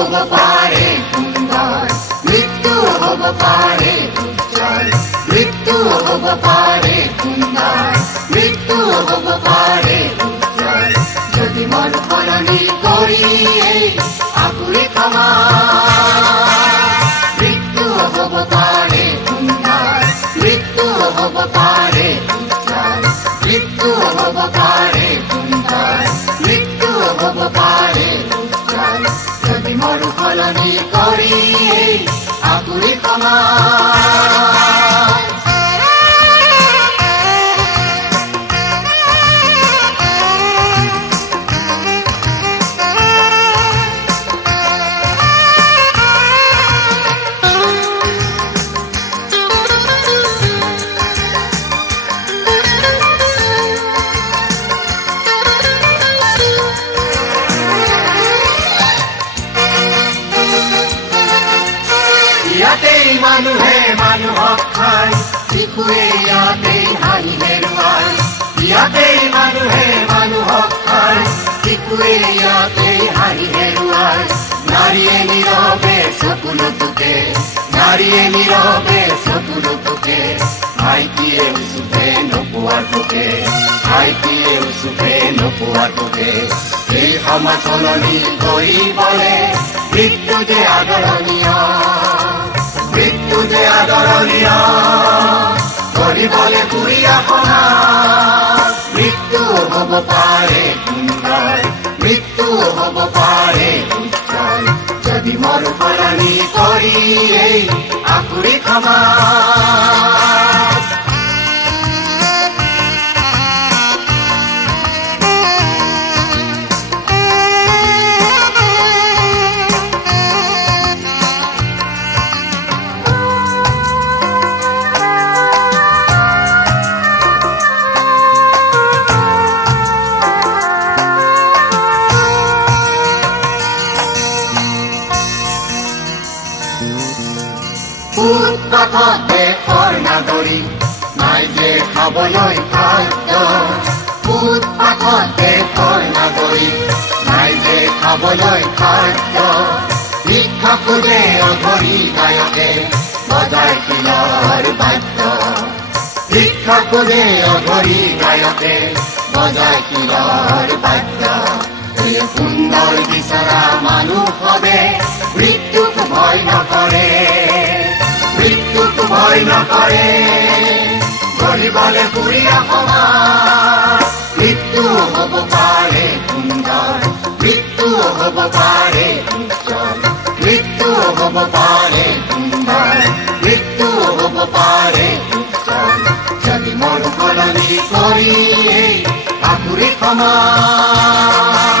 হব পারে সুন্দর, মৃত্যু হব পারে উজ্জ্বল, মৃত্যু হব পারে সুন্দর, মৃত্যু হব পারে উজ্জ্বল। যদি মন ফলনি করি আকুলি ক্ষমা, মৃত্যু হব পারে সুন্দর, মৃত্যু হব পারে উজ্জ্বল, মৃত্যু হব পারে সুন্দর, মৃত্যু হব পারে উজ্জ্বল। যদি মন ফলনি করি আকুলি ক্ষমা। ইয়াতেই মানুহে মানুহক খায়, শিশুৱে ইয়াতেই হাঁহি হেৰুৱায়, ইয়াতেই মানুহে মানুহক খায়, শিশুৱে ইয়াতেই হাঁহি হেৰুৱায়। নাৰীয়ে নীৰৱে চকু নুটুকে, নাৰীয়ে নীৰৱে চকু নুটুকে, ভাইটিয়ে উচুপে নোপোৱাৰ পোকে, ভাইটিয়ে উচুপে নোপোৱাৰ পোকে। এই সমাজ সলনি কৰিবলৈ মৃত্যু যে আদৰণীয়, মৃত্যু যে আদৰণীয়, কৰিবলৈ কুৰীয়া সমাজ। মৃত্যু হব পাৰে সুন্দৰ, মৃত্যু হব পাৰে উজ্জ্বল, যদি মন সলনি কৰি আকুৰি সমাজ। ফুটপাথত দেশৰ নাগৰিক নাই যে খাবলৈ খাদ্য, ফুটপাথত দেশৰ নাগৰিক নাই যে খাবলৈ খাদ্য। শিক্ষা খোজে অঘৰী গায়কে বজাই শিলৰ বাদ্য, শিক্ষা খোজে অঘৰী গায়কে বজাই শিলৰ বাদ্য। এই সুন্দৰ বিচৰা মানুহ সবে মৃত্যুক ভয় নকৰে, মৃত্যুক ভয় নকৰে, গঢ়িবলৈ কুৰীয়া সমাজ। মৃত্যু হব পাৰে সুন্দৰ, মৃত্যু হব পাৰে উজ্জ্বল, মৃত্যু হব পাৰে সুন্দৰ, মৃত্যু হব পাৰে উজ্জ্বল, যদি মন সলনি কৰি আকুৰি সমাজ।